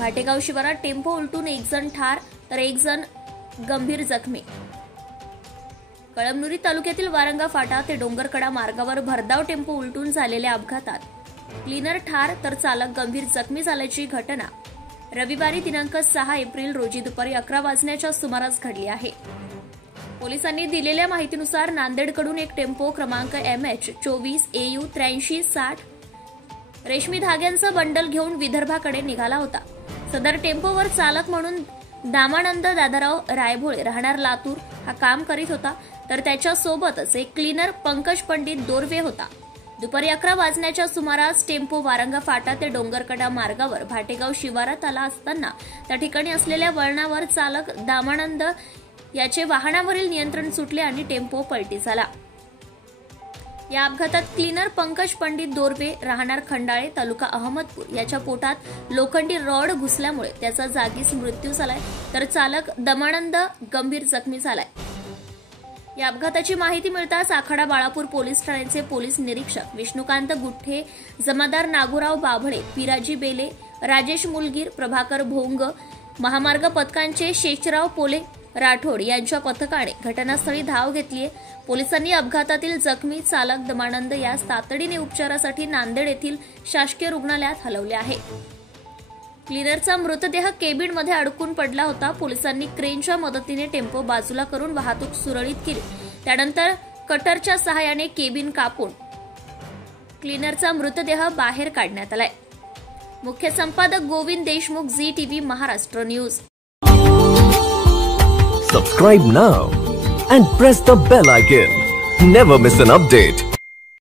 भाटेगाव शिवारात टेम्पो उलटून एक जण ठार तर एक जण गंभीर जखमी। कळमनुरी तालुक्यातील वारंगा फाटा ते डोंगरकडा मार्गावर भरधाव टेम्पो उलटून झालेल्या अपघातात क्लीनर ठार तर चालक गंभीर जखमी झाल्याची घटना रविवारी दिनांक 6 एप्रिल रोजी दुपारी 11 वाजण्याच्या सुमारास घडली आहे। पोलिसांनी दिलेल्या माहितीनुसार नांदेडकडून एक टेम्पो क्रमांक MH24 AU 8360 रेशमी धाग्यांचा बंडल घेऊन विदर्भाकडे निघाला होता। सदर टेम्पोवर चालक म्हणून दामानंद दादाराव रायभोळे राहणार लातूर हा काम करीत होता, तर त्याच्या सोबतच एक क्लीनर पंकज पंडित दोरवे होता। दुपारी 11 वाजण्याच्या सुमारास टेम्पो वारंगा फाटा ते डोंगरकडा मार्गावर भाटेगाव शिवारात आला असताना त्या ठिकाणी असलेल्या वळणावर चालक दामानंद याचे वाहनावरील नियंत्रण सुटले आणि टेम्पो पलटी झाला। या अपघातात क्लीनर पंकज पंडित दोरवे राहणार खंडाळे तालुका अहमदपूर याच्या पोटात लोखंडी रॉड घुसल्यामुळे त्याचा जागीच मृत्यू झालाय, तर चालक दमानंद गंभीर जखमी झालाय। या अपघाताची माहिती मिळताच आखाडा बाळापूर पोलीस ठाण्याचे पोलीस निरीक्षक विष्णुकांत गुठ्ठे, जमादार नागोराव बाभळे, पिराजी बेले, राजेश मुलगीर, प्रभाकर भोंग, महामार्ग पथकांचे शेषराव पोले राठोड यांच्या पथकाने घटनास्थळी धाव घेतलीय। पोलिसांनी अपघातातील जखमी चालक दमानंद यास तातडीने उपचारासाठी नांदेड येथील शासकीय रुग्णालयात हलवले आहे। क्लीनरचा मृतदेह केबिनमध्ये अडकून पडला होता। पोलिसांनी क्रेनच्या मदतीने टेम्पो बाजूला करून वाहतूक सुरळीत केली। त्यानंतर कटरच्या सहाय्याने केबिन कापून क्लीनरचा मृतदेह बाहेर काढण्यात आलाय। मुख्य संपादक Govind Deshmukh, Zee TV Maharashtra news. Subscribe now and press the bell icon. Never miss an update.